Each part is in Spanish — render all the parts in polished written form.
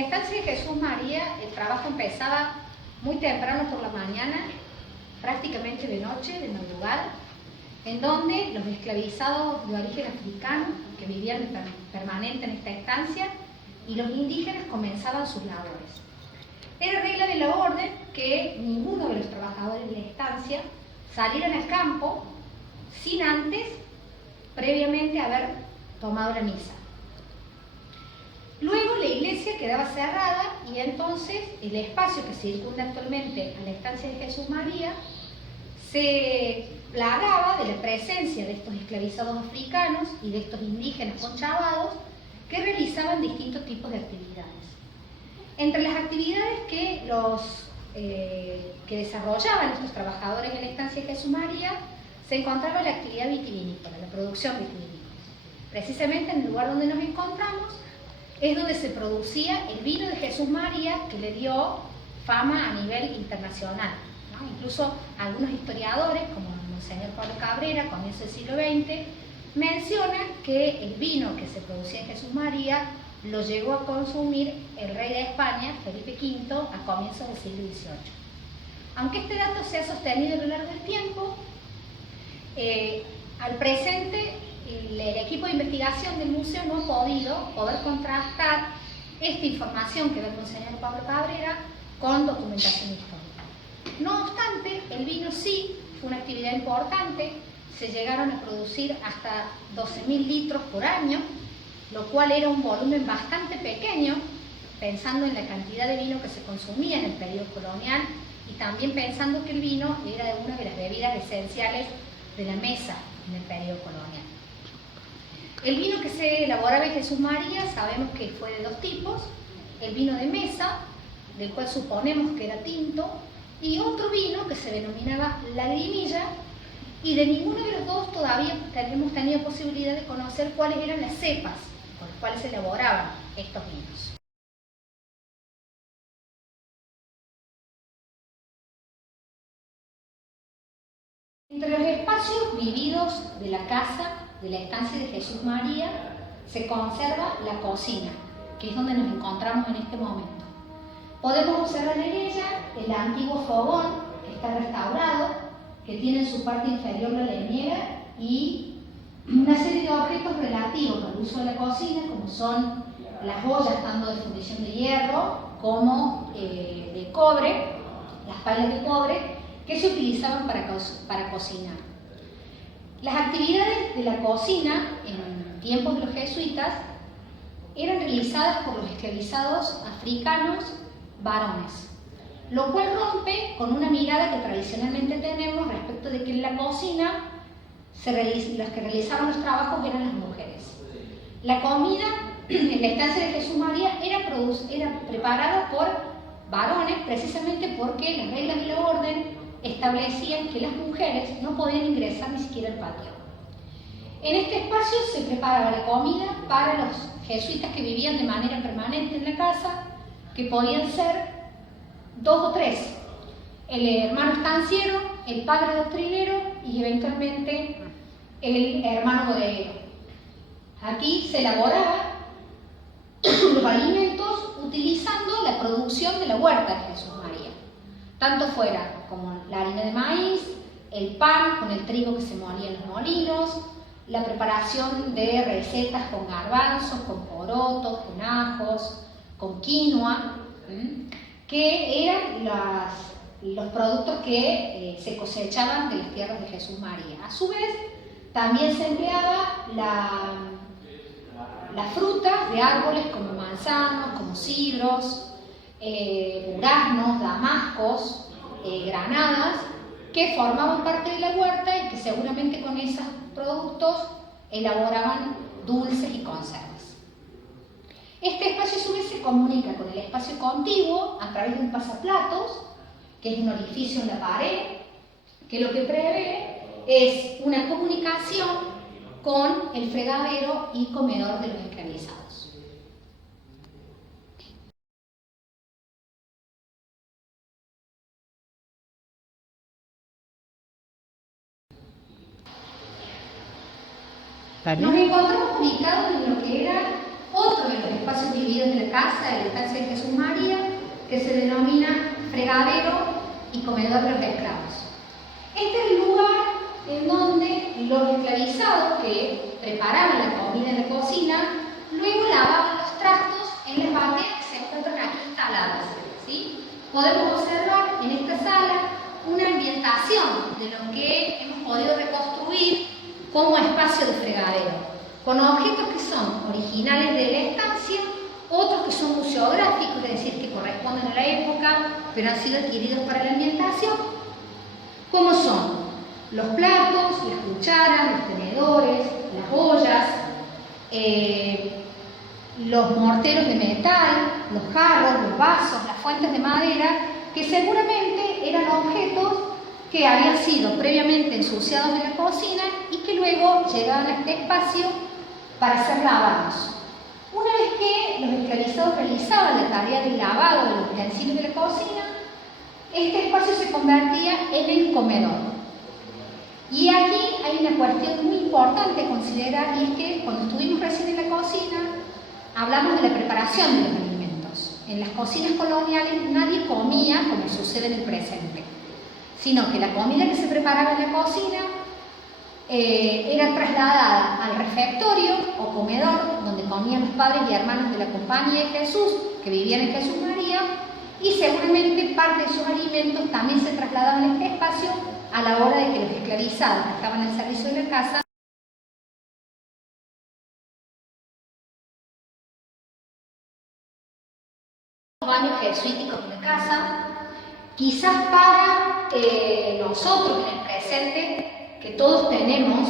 la estancia de Jesús María el trabajo empezaba muy temprano por la mañana, prácticamente de noche, de madrugada, en donde los esclavizados de origen africano que vivían permanente en esta estancia y los indígenas comenzaban sus labores. Era regla de la orden que ninguno de los trabajadores de la estancia salieran al campo sin antes, previamente, haber tomado la misa. Luego la iglesia quedaba cerrada y entonces el espacio que circunda actualmente a la estancia de Jesús María se plagaba de la presencia de estos esclavizados africanos y de estos indígenas conchavados que realizaban distintos tipos de actividades. Entre las actividades que desarrollaban estos trabajadores en la estancia de Jesús María se encontraba la actividad vitivinícola, la producción vitivinícola. Precisamente en el lugar donde nos encontramos es donde se producía el vino de Jesús María, que le dio fama a nivel internacional, ¿no? Incluso algunos historiadores, como Monseñor Pablo Cabrera, a comienzos del siglo XX, mencionan que el vino que se producía en Jesús María lo llegó a consumir el rey de España, Felipe V, a comienzos del siglo XVIII. Aunque este dato se ha sostenido a lo largo del tiempo, al presente el equipo de investigación del museo no ha podido contrastar esta información que da el Monseñor Pablo Cabrera con documentación histórica. No obstante, el vino sí fue una actividad importante, se llegaron a producir hasta 12.000 litros por año, lo cual era un volumen bastante pequeño, pensando en la cantidad de vino que se consumía en el periodo colonial y también pensando que el vino era una de las bebidas esenciales de la mesa en el periodo colonial. El vino que se elaboraba en Jesús María sabemos que fue de dos tipos: el vino de mesa, del cual suponemos que era tinto, y otro vino que se denominaba lagrimilla, y de ninguno de los dos todavía hemos tenido posibilidad de conocer cuáles eran las cepas con las cuales se elaboraban estos vinos. Entre los espacios vividos de la casa de la estancia de Jesús María se conserva la cocina, que es donde nos encontramos en este momento. Podemos observar en ella el antiguo fogón, que está restaurado, que tiene en su parte inferior la leñera y una serie de objetos relativos al uso de la cocina, como son las ollas tanto de fundición de hierro como de cobre, las palas de cobre, que se utilizaban para cocinar. Las actividades de la cocina en tiempos de los jesuitas eran realizadas por los esclavizados africanos varones, lo cual rompe con una mirada que tradicionalmente tenemos respecto de que en la cocina las que realizaban los trabajos eran las mujeres. La comida en la estancia de Jesús María era preparada por varones, precisamente porque las reglas de la orden establecían que las mujeres no podían ingresar ni siquiera al patio. En este espacio se preparaba la comida para los jesuitas que vivían de manera permanente en la casa, que podían ser 2 o 3, el hermano estanciero, el padre doctrinero y eventualmente el hermano bodeguero. Aquí se elaboraban los alimentos utilizando la producción de la huerta de Jesús María, tanto fuera como la harina de maíz, el pan con el trigo que se molía en los molinos, la preparación de recetas con garbanzos, con porotos, con ajos, con quinoa, que eran los productos que se cosechaban de las tierras de Jesús María. A su vez, también se empleaba las frutas de árboles como manzanos, como cidros, duraznos, damascos, granadas, que formaban parte de la huerta y que seguramente con esos productos elaboraban dulces y conservas. Este espacio a su vez se comunica con el espacio contiguo a través de un pasaplatos, que es un orificio en la pared, que lo que prevé es una comunicación con el fregadero y comedor de los esclavizados. Nos encontramos ubicados en lo que era otro de los espacios vividos de la casa de la estancia de Jesús María, que se denomina fregadero y comedor de los esclavos. Este es el lugar en donde los esclavizados que preparaban la comida en la cocina, luego lavaban los trastos en las bateas que se encuentran aquí instaladas, ¿sí? Podemos observar en esta sala una ambientación de lo que hemos podido reconstruir como espacio de fregadero, con objetos que son originales de la estancia, otros que son museográficos, es decir, que corresponden a la época, pero han sido adquiridos para la ambientación, como son los platos, las cucharas, los tenedores, las ollas, los morteros de metal, los jarros, los vasos, las fuentes de madera, que seguramente eran objetos que habían sido previamente ensuciados en la cocina y que luego llegaban a este espacio para ser lavados. Una vez que los esclavizados realizaban la tarea de lavado de los utensilios de la cocina, este espacio se convertía en el comedor. Y aquí hay una cuestión muy importante a considerar, y es que cuando estuvimos recién en la cocina, hablamos de la preparación de los alimentos. En las cocinas coloniales nadie comía como sucede en el presente, sino que la comida que se preparaba en la cocina era trasladada al refectorio o comedor, donde comían los padres y hermanos de la Compañía de Jesús, que vivían en Jesús María, y seguramente parte de esos alimentos también se trasladaban a este espacio a la hora de que los esclavizados que estaban al servicio de la casa los baños jesuíticos de la casa. Quizás para nosotros en el presente, que todos tenemos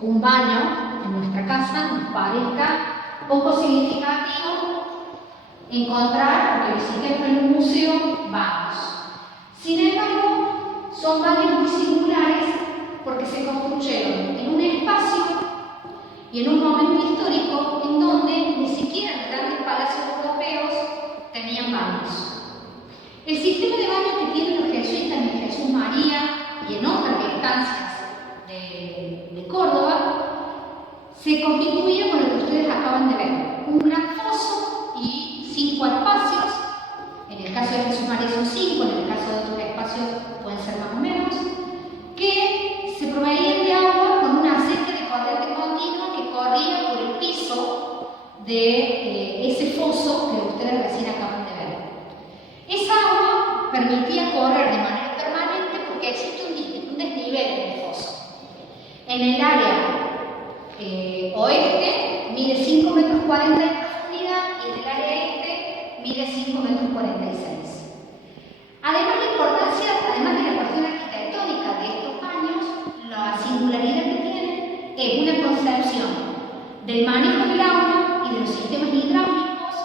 un baño en nuestra casa, nos parezca poco significativo encontrar, porque visitemos en un museo, baños. Sin embargo, son baños muy singulares porque se construyeron en un espacio y en un momento histórico en donde ni siquiera los grandes palacios europeos tenían baños. El sistema de baño que tienen los jesuitas en Jesús María y en otras estancias de Córdoba se constituía con lo que ustedes acaban de ver: un gran foso y 5 espacios. En el caso de Jesús María son 5, en el caso de otros espacios pueden ser más o menos, que se proveían de agua con un aceite de corriente continua que corría por el piso de ese foso que ustedes recién acaban de ver. Esa agua permitía correr de manera permanente porque existe un desnivel en el foso. En el área oeste mide 5,40 metros de profundidad y en el área este mide 5,46 metros. Además de la cuestión arquitectónica de estos baños, la singularidad que tienen es una concepción del manejo del agua y de los sistemas hidráulicos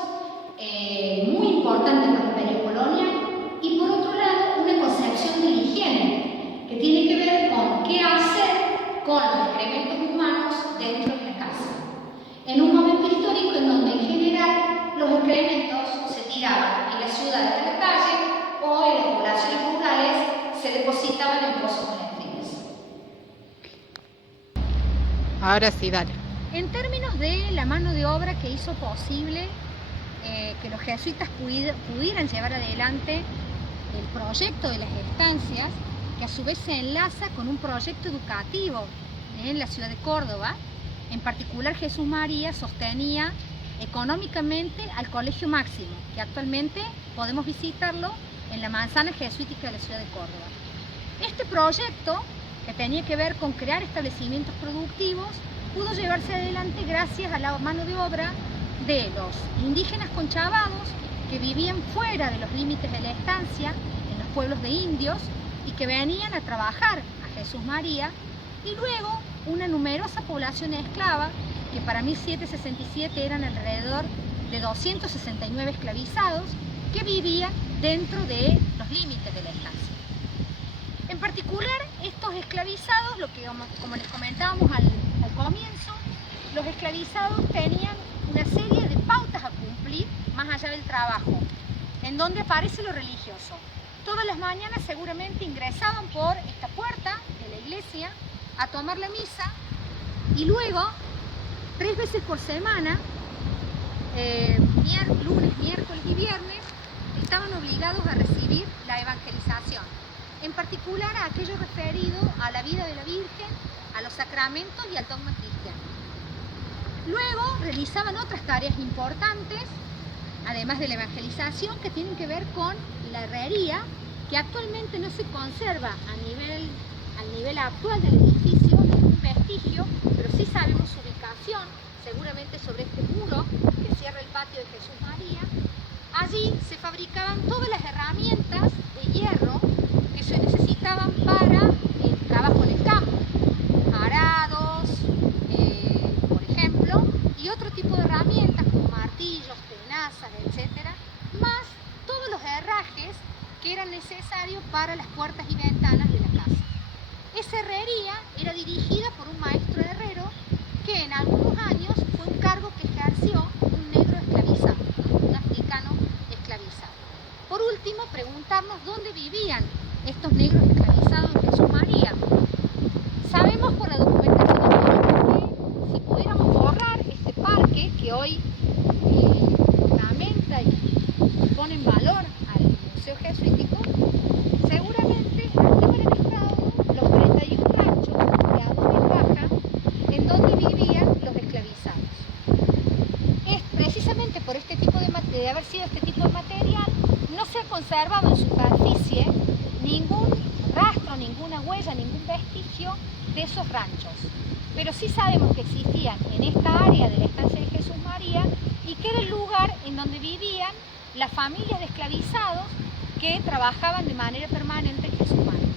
muy importante para el periodo colonial, y por otro lado una concepción de la higiene que tiene que ver con qué hacer con los excrementos humanos dentro de la casa. En un momento histórico en donde en general los excrementos se tiraban en las ciudades de la calle o en las poblaciones rurales se depositaban en pozos eléctricos. Ahora sí, dale. En términos de la mano de obra que hizo posible que los jesuitas pudieran llevar adelante el proyecto de las estancias, que a su vez se enlaza con un proyecto educativo en la ciudad de Córdoba. En particular, Jesús María sostenía económicamente al Colegio Máximo, que actualmente podemos visitarlo en la manzana jesuítica de la ciudad de Córdoba. Este proyecto, que tenía que ver con crear establecimientos productivos, pudo llevarse adelante gracias a la mano de obra de los indígenas conchabados que vivían fuera de los límites de la estancia, en los pueblos de indios, y que venían a trabajar a Jesús María, y luego una numerosa población esclava, que para 1767 eran alrededor de 269 esclavizados, que vivían dentro de los límites de la estancia. En particular, estos esclavizados, como les comentábamos al comienzo, los esclavizados tenían una serie de pautas a cumplir más allá del trabajo, en donde aparece lo religioso. Todas las mañanas seguramente ingresaban por esta puerta de la iglesia a tomar la misa, y luego 3 veces por semana lunes, miércoles y viernes, estaban obligados a recibir la evangelización, en particular a aquello referido a la vida de la Virgen, a los sacramentos y al dogma cristiano. Luego realizaban otras tareas importantes, además de la evangelización, que tienen que ver con la herrería, que actualmente no se conserva al nivel actual del edificio, ningún vestigio, pero sí sabemos su ubicación, seguramente sobre este muro que cierra el patio de Jesús María. Allí se fabricaban todas las herramientas de hierro que se necesitaban para el trabajo en el campo, arados, por ejemplo, y otro tipo de herramientas como martillos, tenazas, etc., más todos los herrajes que eran necesarios para las puertas y ventanas de la casa. Esa herrería era dirigida por un maestro herrero que en algunos años fue un cargo que ejerció un negro esclavizado, un africano esclavizado. Por último, preguntarnos dónde vivían estos negros esclavizados en Jesús María. Sabemos por la documentación que si pudiéramos borrar este parque que hoy lamenta y pone en valor al Museo Jesuítico, seguramente aquí hubieran estado los 31 ranchos de adobe paja en donde vivían los esclavizados. Es precisamente por este tipo de haber sido este tipo de material, no se ha conservado en superficie ningún rastro, ninguna huella, ningún vestigio de esos ranchos. Pero sí sabemos que existían en esta área de la estancia de Jesús María y que era el lugar en donde vivían las familias de esclavizados que trabajaban de manera permanente en Jesús María.